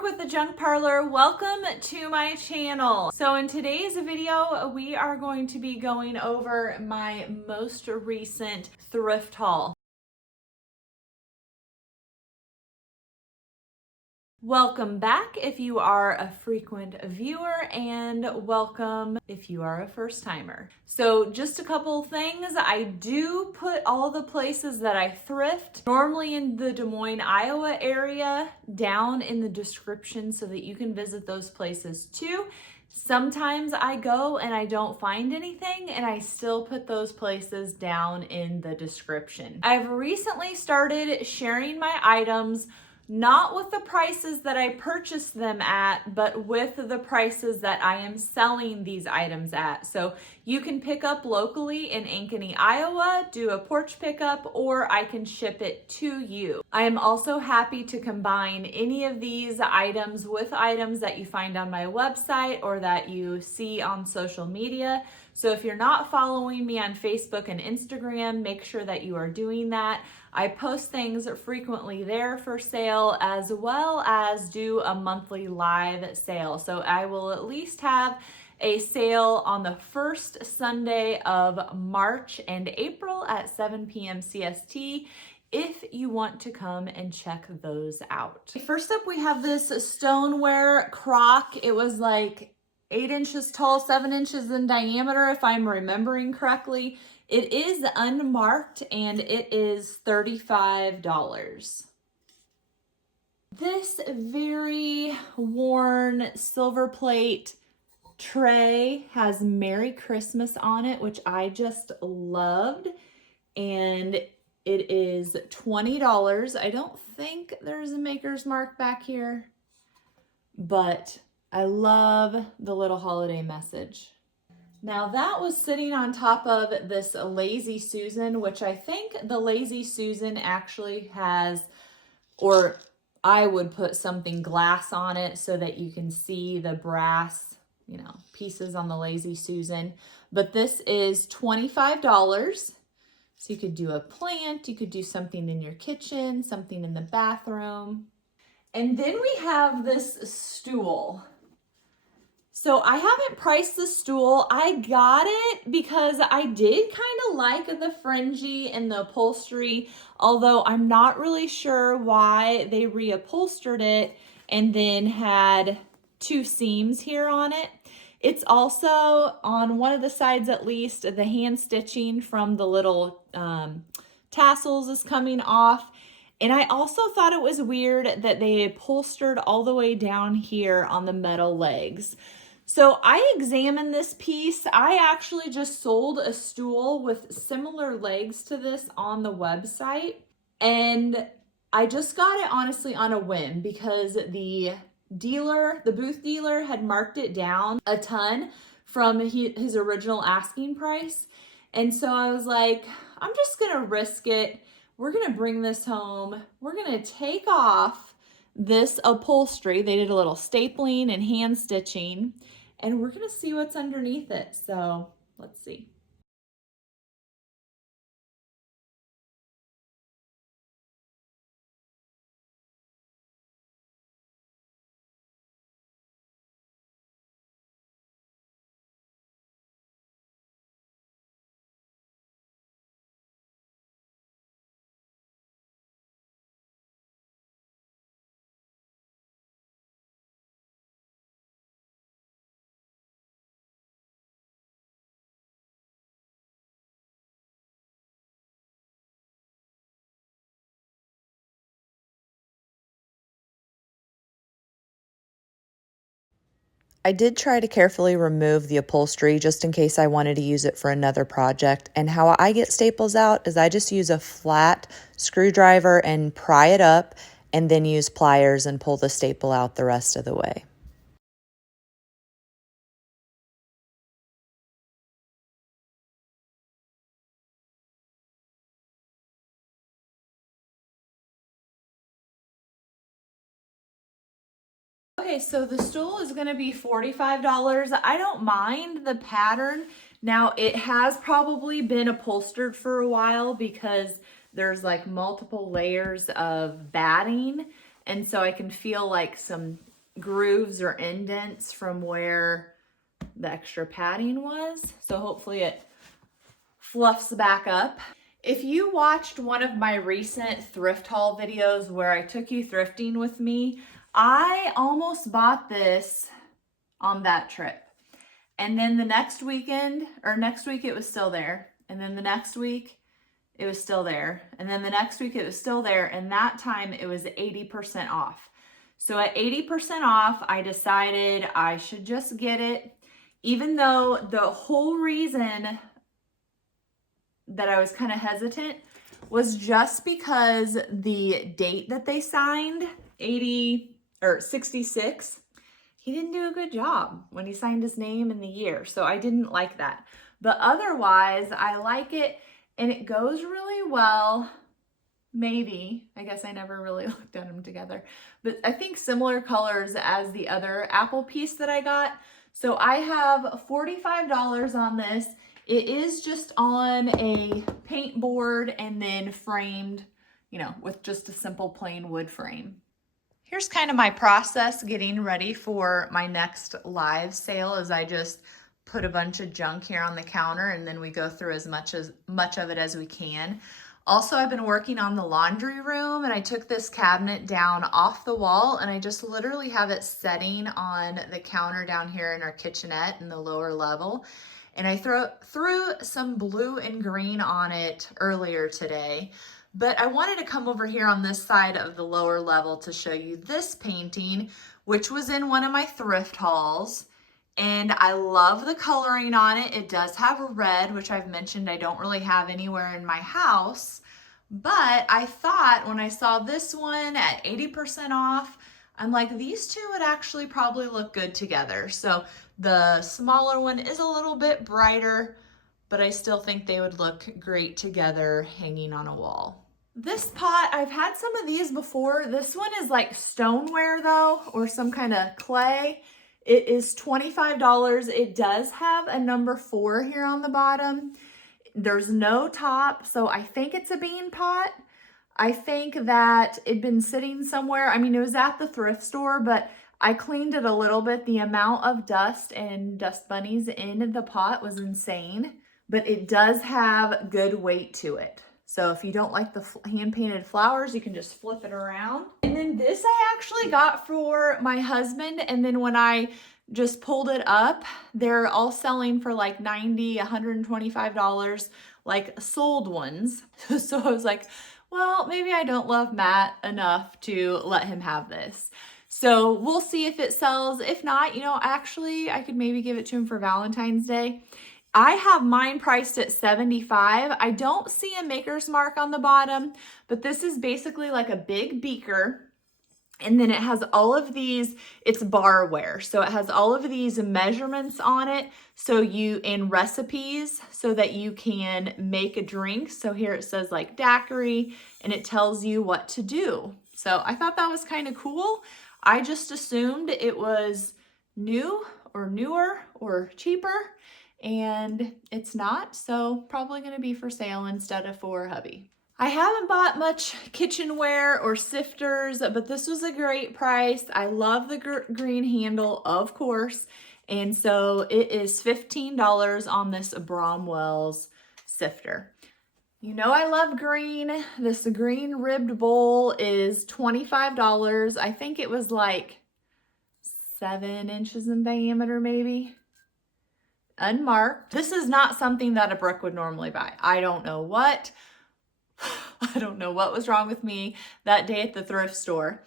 Brooke with the Junk Parlor. Welcome to my channel. So in today's video, we are going to be going over my most recent thrift haul. Welcome back if you are a frequent viewer, and welcome if you are a first timer. So just a couple things. I do put all the places that I thrift, normally in the Des Moines, Iowa area, down in the description so that you can visit those places too. Sometimes I go and I don't find anything, and I still put those places down in the description. I've recently started sharing my items, not with the prices that I purchased them at, but with the prices that I am selling these items at. So you can pick up locally in Ankeny, Iowa, do a porch pickup, or I can ship it to you. I am also happy to combine any of these items with items that you find on my website or that you see on social media. So if you're not following me on Facebook and Instagram, make sure that you are doing that. I post things frequently there for sale, as well as do a monthly live sale. So I will at least have a sale on the first Sunday of March and April at 7 p.m. CST if you want to come and check those out. First up, we have this stoneware crock. It was like 8 inches tall, 7 inches in diameter, if I'm remembering correctly. It is unmarked and it is $35. This very worn silver plate tray has Merry Christmas on it, which I just loved, and it is $20. I don't think there's a maker's mark back here, but I love the little holiday message. Now that was sitting on top of this Lazy Susan, which I think the Lazy Susan actually has, or I would put something glass on it so that you can see the brass, pieces on the Lazy Susan. But this is $25. So you could do a plant, you could do something in your kitchen, something in the bathroom. And then we have this stool. So I haven't priced the stool. I got it because I did kind of like the fringy and the upholstery, although I'm not really sure why they reupholstered it and then had 2 seams here on it. It's also, on one of the sides at least, the hand stitching from the little tassels is coming off. And I also thought it was weird that they upholstered all the way down here on the metal legs. So I examined this piece. I actually just sold a stool with similar legs to this on the website. And I just got it honestly on a whim because the booth dealer had marked it down a ton from his original asking price. And so I was like, I'm just gonna risk it. We're gonna bring this home. We're gonna take off this upholstery. They did a little stapling and hand stitching, and we're gonna see what's underneath it. So let's see. I did try to carefully remove the upholstery just in case I wanted to use it for another project. And how I get staples out is I just use a flat screwdriver and pry it up, and then use pliers and pull the staple out the rest of the way. Okay, so the stool is gonna be $45. I don't mind the pattern. Now, it has probably been upholstered for a while because there's like multiple layers of batting. And so I can feel like some grooves or indents from where the extra padding was. So hopefully it fluffs back up. If you watched one of my recent thrift haul videos where I took you thrifting with me, I almost bought this on that trip. And then the next weekend, or next week, it was still there. And then the next week, it was still there. And then the next week, it was still there. And that time, it was 80% off. So at 80% off, I decided I should just get it. Even though the whole reason that I was kind of hesitant was just because the date that they signed, 80 or 66, he didn't do a good job when he signed his name and the year. So I didn't like that. But otherwise, I like it and it goes really well. Maybe, I guess I never really looked at them together, but I think similar colors as the other Apple piece that I got. So I have $45 on this. It is just on a paint board and then framed, you know, with just a simple plain wood frame. Here's kind of my process getting ready for my next live sale. Is I just put a bunch of junk here on the counter and then we go through as much of it as we can. Also, I've been working on the laundry room and I took this cabinet down off the wall and I just literally have it setting on the counter down here in our kitchenette in the lower level. And I threw some blue and green on it earlier today. But I wanted to come over here on this side of the lower level to show you this painting, which was in one of my thrift hauls. And I love the coloring on it. It does have red, which I've mentioned I don't really have anywhere in my house. But I thought when I saw this one at 80% off, I'm like, these two would actually probably look good together. So the smaller one is a little bit brighter, but I still think they would look great together hanging on a wall. This pot, I've had some of these before. This one is like stoneware though, or some kind of clay. It is $25. It does have a number 4 here on the bottom. There's no top, so I think it's a bean pot. I think that it'd been sitting somewhere. I mean, it was at the thrift store, but I cleaned it a little bit. The amount of dust and dust bunnies in the pot was insane, but it does have good weight to it. So if you don't like the hand-painted flowers, you can just flip it around. And then this I actually got for my husband. And then when I just pulled it up, they're all selling for like $90, $125, like sold ones. So I was like, well, maybe I don't love Matt enough to let him have this. So we'll see if it sells. If not, you know, actually I could maybe give it to him for Valentine's Day. I have mine priced at $75. I don't see a maker's mark on the bottom, but this is basically like a big beaker. And then it has all of these, it's barware. So it has all of these measurements on it. So in recipes so that you can make a drink. So here it says like daiquiri and it tells you what to do. So I thought that was kind of cool. I just assumed it was new or newer or cheaper and it's not. So probably going to be for sale instead of for hubby. I haven't bought much kitchenware or sifters, but this was a great price. I love the green handle, of course. And so it is $15 on this Bromwell's sifter. You know I love green. This green ribbed bowl is $25. I think it was like 7 inches in diameter maybe. Unmarked. This is not something that a Brooke would normally buy. I don't know what was wrong with me that day at the thrift store.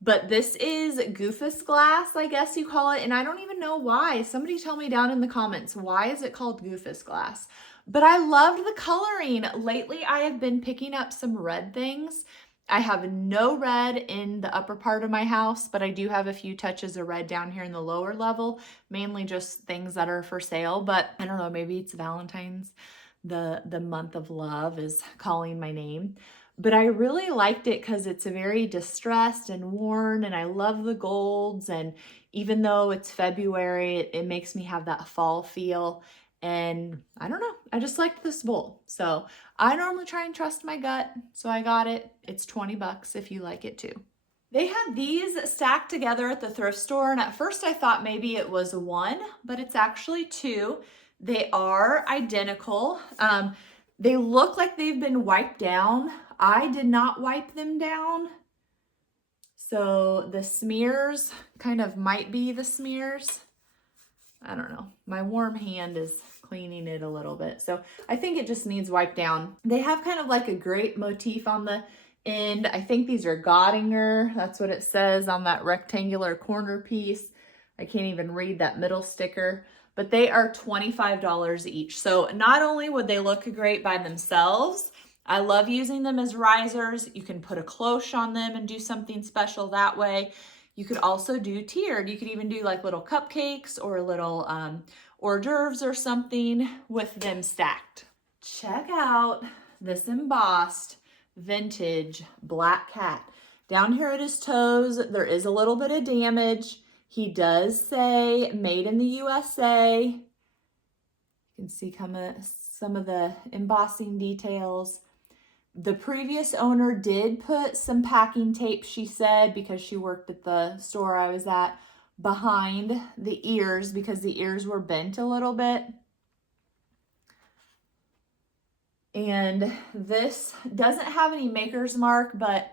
But this is Goofus glass, I guess you call it. And I don't even know why. Somebody tell me down in the comments, why is it called Goofus glass? But I loved the coloring. Lately, I have been picking up some red things. I have no red in the upper part of my house, but I do have a few touches of red down here in the lower level, mainly just things that are for sale. But I don't know, maybe it's Valentine's. The month of love is calling my name. But I really liked it because it's a very distressed and worn, and I love the golds. And even though it's February, it makes me have that fall feel. And I don't know, I just liked this bowl. So I normally try and trust my gut, so I got it. It's $20 if you like it too. They had these stacked together at the thrift store, and at first I thought maybe it was one, but it's actually two. They are identical. They look like they've been wiped down. I did not wipe them down. So the smears kind of might be the smears. I don't know. My warm hand is cleaning it a little bit. So I think it just needs wiped down. They have kind of like a grape motif on the end. I think these are Gottinger. That's what it says on that rectangular corner piece. I can't even read that middle sticker, but they are $25 each. So not only would they look great by themselves, I love using them as risers. You can put a cloche on them and do something special that way. You could also do tiered. You could even do like little cupcakes or little hors d'oeuvres or something with them stacked. Check out this embossed vintage black cat. Down here at his toes, there is a little bit of damage. He does say made in the USA. You can see some of the embossing details. The previous owner did put some packing tape, she said, because she worked at the store I was at, behind the ears because the ears were bent a little bit. And this doesn't have any maker's mark, but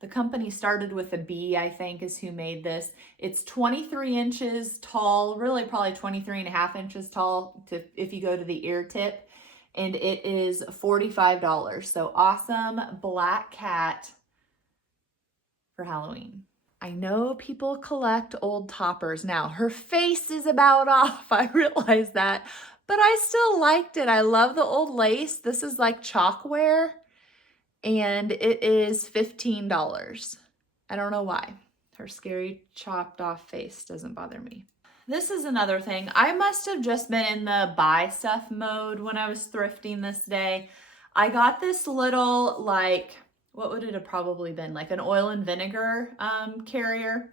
the company started with a B, I think, is who made this. It's 23 inches tall, really probably 23 and a half inches tall if you go to the ear tip. And it is $45. So awesome black cat for Halloween. I know people collect old toppers. Now, her face is about off. I realize that, but I still liked it. I love the old lace. This is like chalkware, and it is $15. I don't know why. Her scary chopped off face doesn't bother me. This is another thing. I must have just been in the buy stuff mode when I was thrifting this day. I got this little, like, what would it have probably been? Like an oil and vinegar carrier.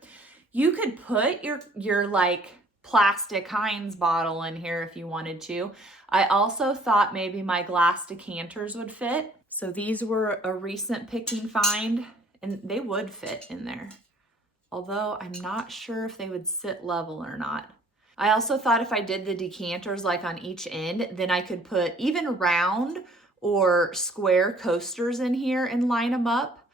You could put your like plastic Heinz bottle in here if you wanted to. I also thought maybe my glass decanters would fit. So these were a recent picking find, and they would fit in there. Although I'm not sure if they would sit level or not. I also thought if I did the decanters like on each end, then I could put even round or square coasters in here and line them up.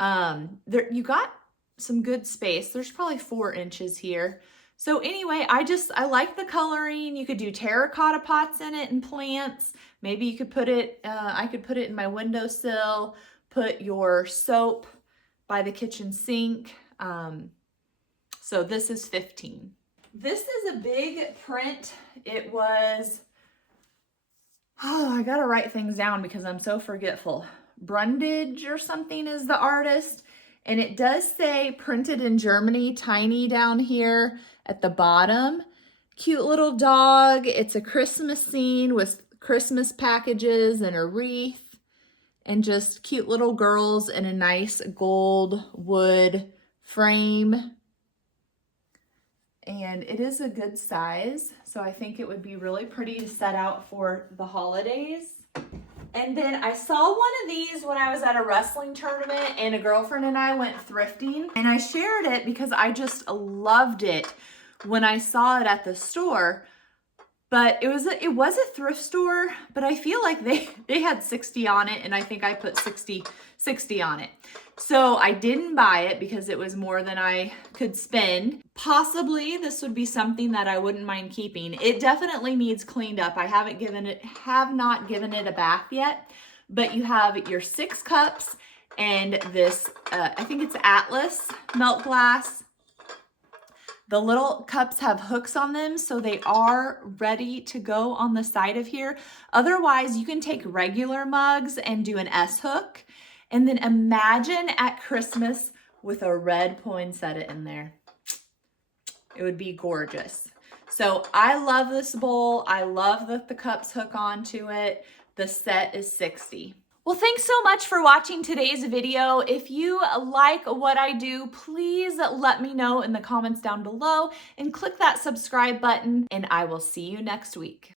You got some good space. There's probably 4 inches here. So anyway, I like the coloring. You could do terracotta pots in it and plants. Maybe you could put it, I could put it in my windowsill, put your soap by the kitchen sink. So this is $15. This is a big print. It was, I gotta write things down because I'm so forgetful. Brundage or something is the artist. And it does say printed in Germany, tiny down here at the bottom. Cute little dog. It's a Christmas scene with Christmas packages and a wreath and just cute little girls in a nice gold wood frame. And it is a good size, so I think it would be really pretty to set out for the holidays. And then I saw one of these when I was at a wrestling tournament, and a girlfriend and I went thrifting, and I shared it because I just loved it when I saw it at the store. But it was a thrift store, but I feel like they had 60 on it, and I think I put 60 on it. So I didn't buy it because it was more than I could spend. Possibly this would be something that I wouldn't mind keeping. It definitely needs cleaned up. I have not given it a bath yet, but you have your 6 cups and this, I think it's Atlas melt glass. The little cups have hooks on them, so they are ready to go on the side of here. Otherwise, you can take regular mugs and do an S hook. And then imagine at Christmas with a red poinsettia in there. It would be gorgeous. So I love this bowl. I love that the cups hook onto it. The set is $60. Well, thanks so much for watching today's video. If you like what I do, please let me know in the comments down below and click that subscribe button, and I will see you next week.